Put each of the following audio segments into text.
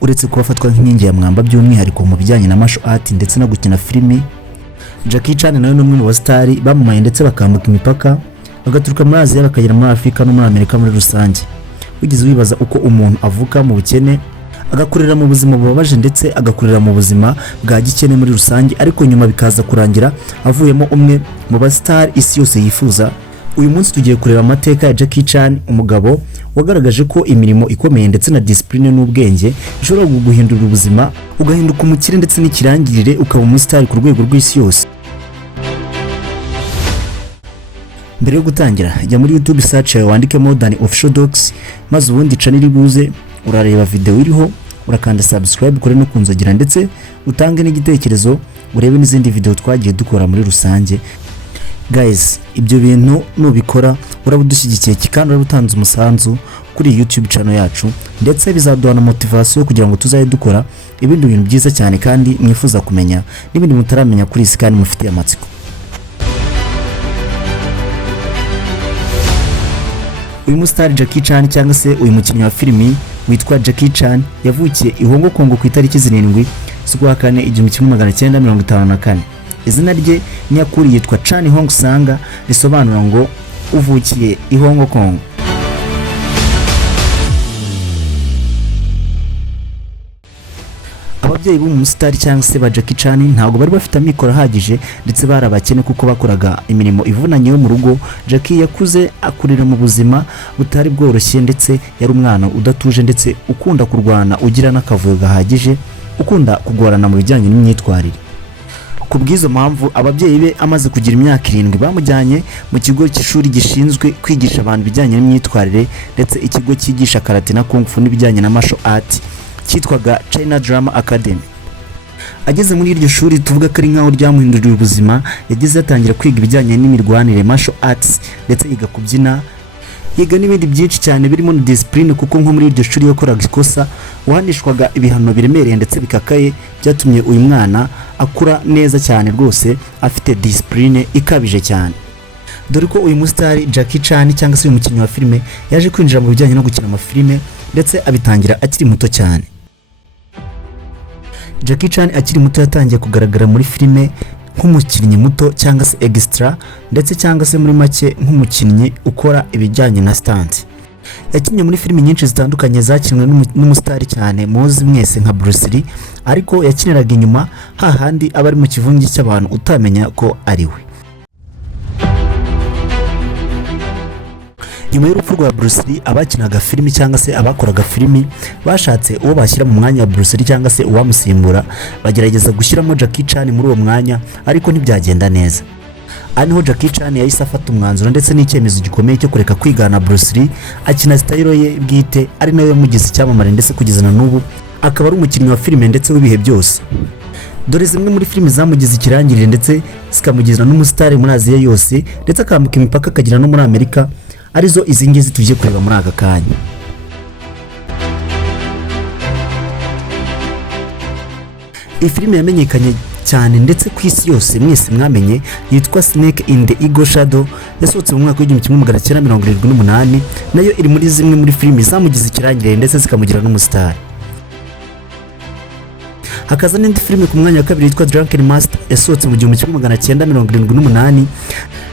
uretse kuba afatwa nk'inkingi ya mwamba by'umwihariko mu bijyanye na martial art ndetse no gukina filimi. Jackie Chan nawe ni umwe mu basitari bamamaye ndetse bakambuka imipaka bagaturuka muri Aziya bakagera muri Afurika no muri Amerika muri rusange. Wigeze wibaza uko umuntu avuka mu bukene agakurira mu buzima bubabaje ndetse agakurira mu buzima bwa gikene muri rusange, ariko nyuma bikaza kurangira avuyemo umwe mu basitari isi yose yifuza? Uyu munsi tugiye kureba amateka ya Jackie Chan, umugabo wagaragaje ko imirimo ikomeye ndetse na discipline n'ubwenge bishobora guhindura ubuzima, ugahinduka umukire ndetse n'ikirangirire ukaba umusitari ku rwego rw'isi yose. Mbere yo gutangira, jya muri YouTube search yawe wandikemo Dani Official Docs, maze ubundi channel ibuze urareba video iriho, urakanda subscribe kuri no kunzogera ndetse utange n'igitekerezo urebe n'izindi video twagiye dukora muri rusange. Guys, ibyo bintu nubikora urabudushyigikiye kandi urabutanze umusanzu kuri YouTube channel yacu, ndetse bizaduha na motivation kugira ngo tuzaye dukora ibindi bintu byiza cyane kandi mwifuza kumenya n'ibindi mutaramenya kuri isi kandi mufitiye amatsiko. Uyu mustar Jackie Chan cyangwa se uyu mukinnyi wa filimi witwa Jackie Chan yavukiye i Hong Kong ku itariki 7 z'ukwa kane 1954. Izina rye nyakuri yitwa Chan Hong Sanga, risobanura ngo uvukiye i Hong Kong. Ababyeyi b'umusitari cyangwa se ba Jackie Chan ntabwo bari bafite amikoro ahagije ndetse barabakene kuko bakoraga imirimo ivunanye yo mu rugo. Jackie yakuze akurira mu buzima butari bworoshye ndetse yari umwana udatuje ndetse ukunda kurwana, ugira n'akavuyo gahagije, ukunda kugorana mu bijyanye n'imyitwarire. Ku bw'izo mpamvu ababyeyi be amaze kugira imyaka 7 bamujyanye mu kigo cy'ishuri gishinzwe kwigisha abantu bijyanye n'imyitwarire ndetse ikigo cyigisha karate na kung fu n'ibijyanye na martial art cyitwaga China Drama Academy. Ageze muri iryo shuri tuvuga ko ari nkaho ryamuhinduriye ubuzima, yagize atangira kwiga ibijyanye n'imirwanire martial arts ndetse yiga kubyina, yiga n'ibindi byinshi cyane birimo na discipline, kuko nko muri iryo shuri yakoraga ikosa uhanishwaga ibihano biremereye ndetse bikakaye, byatumye uyu mwana akura neza cyane rwose afite discipline ikabije cyane. Dore ko uyu mustari Jackie Chan cyangwa se uyu mukinnyi wa filime yaje kwinjira mu bijyanye no gukina amafilime ndetse abitangira akiri muto cyane. Jackie Chan akiri muto yatangiye kugaragara muri filime nk'umukinnyi muto cyangwa se extra, ndetse cyangwa se muri make nk'umukinnyi ukora ibijyanye na stunt. Yakinnye muri filime nyinshi zitandukanye zakinwe n'umustari cyane muzi mwese nka Bruce Lee, ariko yakiniraga inyuma hahandi aba ari mu kivungi cy'abantu utamenya ko ari we. Nyuma y'urupfu rwa Bruce Lee, abakinaga filimi cyangwa se abakoraga filimi bashatse uwo bashyira mu mwanya wa Bruce Lee cyangwa se uwamusimbura, bagerageza gushyiramo Jackie Chan muri uwo mwanya ariko ntibyagenda neza. Aniho Jackie Chan yahise afata umwanzuro ndetse n'icyemezo gikomeye cyo kureka kwigana Bruce Lee, akina style ye bwite ari nayo yamugize icyamamare ndetse kugeza na n'ubu akaba ari umukinnyi wa filime ndetse w'ibihe byose. Dore zimwe muri filime zamugize ikirangirire ndetse zikamugiza n'umusitari muri Aziya yose ndetse akambuka imipaka akagira no muri Amerika, arizo izi ngizi tugiye kureba muri aka kanya. Iyi filime yamenyekanye cyane ndetse ku isi yose mwese mwamenye, yitwa Snake in the Eagle Shadow, yasohotse mu mwaka w'1978, nayo iri muri zimwe muri filime zamugize ikirangirire ndetse zikamugira n'umusitari. Hakaza n'indi filime ku mwanya wa kabiri yitwa Drunken Master, yasohotse mu 1978,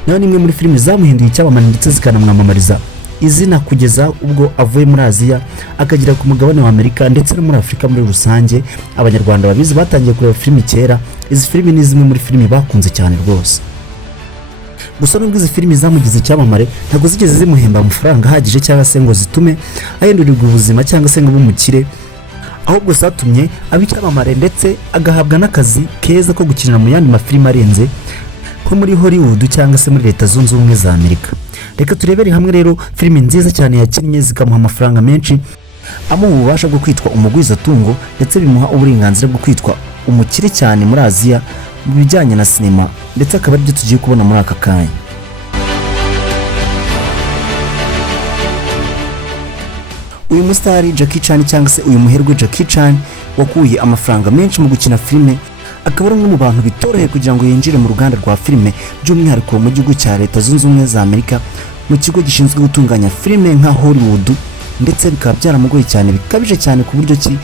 nayo ni imwe muri filime zamuhinduye icyamamare ndetse zikanamwamamariza izina kugeza ubwo avuye muri Aziya akagira ku mugabane wa Amerika ndetse no muri Afurika muri rusange. Abanyarwanda babizi batangiye kureba filime kera. Izi filime ni zimwe muri filime bakunze cyane rwose. Gusa nubwo izi filime zamugize icyamamare ntabwo zigeze zimuhemba amafaranga ahagije cyangwa se ngo zitume ahindurirwa ubuzima cyangwa se ngo bumukire, ahubwo zatumye abicyamamare ndetse agahabwa n'akazi keza ko gukinira mu yandi mafilime arenze nko muri Hollywood cyangwa se muri Leta Zunze Ubumwe za Amerika. Reka turebere hamwe rero filime nziza cyane yakinnye zikamuha amafaranga menshi, amuha ububasha bwo kwitwa umugwizatungo ndetse bimuha uburenganzira bwo kwitwa umukire cyane muri Aziya mu bijyanye na sinema, ndetse akaba aribyo tugiye kubona muri aka kanya. Uyu mustari Jackie Chan cyangwa se uyu muherwe Jackie Chan wakuye amafaranga menshi mu gukina filime, akaba ari umwe mu bantu bitoroheye kugira ngo yinjire mu ruganda rwa filime, by'umwihariko mu gihugu cya Leta Zunze Ubumwe za Amerika mu kigo gishinzwe gutunganya filime nka Hollywood, ndetse bikaba byaramugoye cyane bikabije cyane ku buryo ki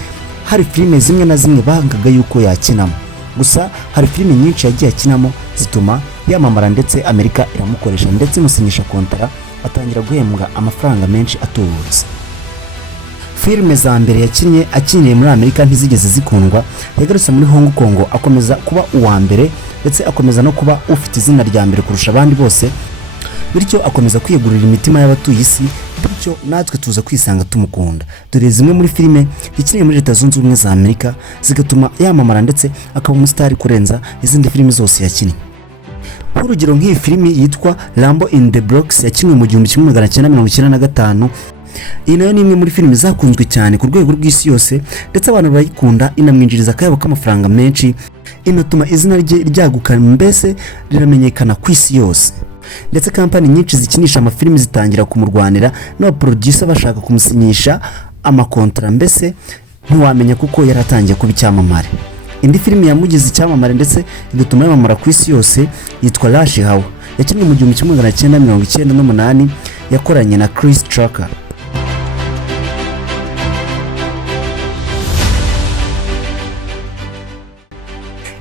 hari filime zimwe na zimwe bangaga yuko yakinamo, gusa hari filime nyinshi yagiye akinamo zituma yamamara ndetse Amerika iramukoresha ndetse imusinyisha kontara, atangira guhembwa amafaranga menshi atubutse. Filime za mbere yakinnye akiniye muri Amerika ntizigeze zikundwa, yagarutse muri Hong Kong akomeza kuba uwa mbere ndetse akomeza no kuba ufite izina rya mbere kurusha abandi bose, bityo akomeza kwiyegurira imitima y'abatuye isi, bityo natwe tuza kwisanga tumukunda. Dore zimwe muri filime yakiniye muri Leta Zunze Ubumwe za Amerika zigatuma yamamara ndetse akaba umusitari kurenza izindi filime zose yakinnye. Urugero nk'iyi filime yitwa Rambo in the Bronx yakinwe mu 1995. Iyi nayo ni imwe muri filime zakunzwe cyane ku rwego rw'isi yose ndetse abantu barayikunda, inamwinjiriza akayabo k'amafaranga menshi, inatuma izina rye ryaguka mbese riramenyekana ku isi yose. Ndetse kampani nyinshi zikinisha amafilimi zitangira kumurwanira n'abaproducer bashaka kumusinyisha amakontara, mbese ntiwamenya kuko yaratangiye kuba icyamamare. Indi filime yamugize icyamamare ndetse igatuma yamamara ku isi yose yitwa Rush Hour, yakinwe mu 1998 yakoranye na Chris Tucker.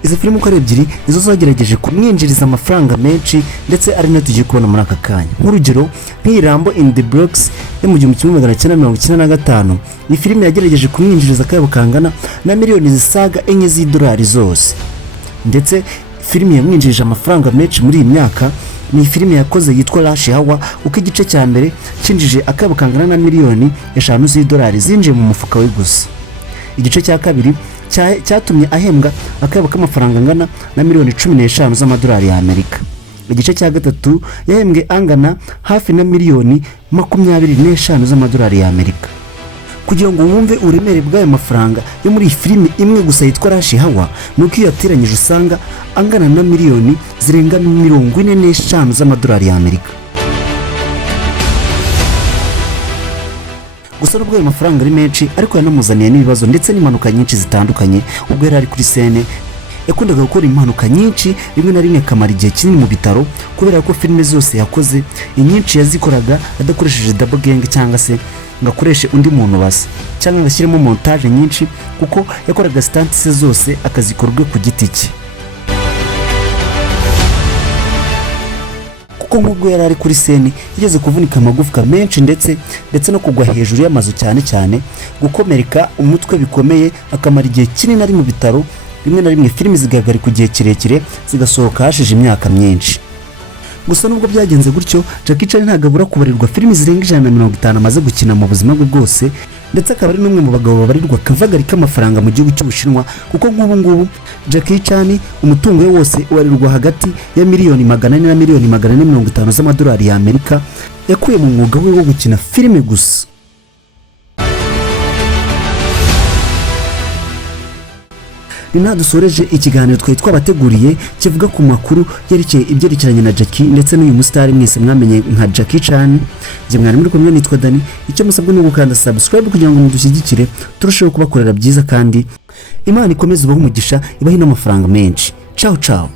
Izi filime uko ari ebyiri nizo zagerageje kumwinjiriza amafaranga menshi ndetse ari nayo tugiye kubona muri aka kanya. Nk'urugero nk'iyi Rambo in the Bronx yo mu 1995, iyi filime yagerageje kumwinjiriza akayabo kangana na miliyoni zisaga 4 z'idolari zose. Ndetse filime yamwinjirije amafaranga menshi muri iyi myaka ni filime yakoze yitwa Rush Hour, uko igice cya mbere cinjije akayabo kangana na miliyoni 5 z'idolari zinjiye mu mufuka we gusa. Igice cya kabiri cyatumye ahembwa akayabo k'amafaranga angana na miliyoni 15 z'amadolari ya Amerika. Igice cya gatatu yahembwe angana hafi na miliyoni 25 z'amadolari ya Amerika. Kugira ngo wumve uremere bw'ayo mafaranga yo muri iyi filime imwe gusa yitwa Rush Hour, nuko iyo yateranyije usanga angana na miliyoni zirenga 45 z'amadolari ya Amerika. Gusa nubwo ayo mafaranga ari menshi ariko yanamuzaniye n'ibibazo ndetse n'impanuka nyinshi zitandukanye. Ubwo yari ari kuri scene yakundaga gukora impanuka nyinshi, rimwe na rimwe akamara igihe kinini mu bitaro kubera ko filime zose yakoze inyinshi yazikoraga adakoresheje double gang cyangwa se ngakoreshe undi muntu basa cyangwa ngashyiremo montage nyinshi, kuko yakoraga stunts zose akazikorwa ku giti cye. Kuko nk'ubwo yari ari kuri scene yigeze kuvunika amagufwa menshi ndetse no kugwa hejuru y'amazu, cyane gukomereka umutwe bikomeye, akamara igihe kinini ari mu bitaro. Rimwe na rimwe filime zigaragara ku gihe kirekire zigasohoka hashize imyaka myinshi. Gusa nubwo byagenze gutyo, Jackie Chan ntagabura kubarirwa filime zirenga 150 amaze gukina mu buzima bwe bwose, ndetse akaba ari n'umwe mu bagabo babarirwa kavagari k'amafaranga mu gihugu cy'Ubushinwa, kuko nk'ubu ngubu Jackie Chan umutungo we wose ubarirwa hagati ya miliyoni 400 na miliyoni 450 z'amadolari ya Amerika yakuye mu mwuga we wo gukina filime gusa. Ni nadusoreje ikiganiro twari twabateguriye kivuga ku makuru yerekeye ibyerekeranye na Jackie ndetse n'uyu musitari mwese mwamenye nka Jackie Chan. Njye mwari muri kumwe, nitwa Dani. Icyo musabwa ni ugukanda subscribe kugira ngo mudushyigikire turusheho kubakorera byiza, kandi Imana ikomeze ubahe umugisha, ibahe n'amafaranga menshi. Ciao ciao.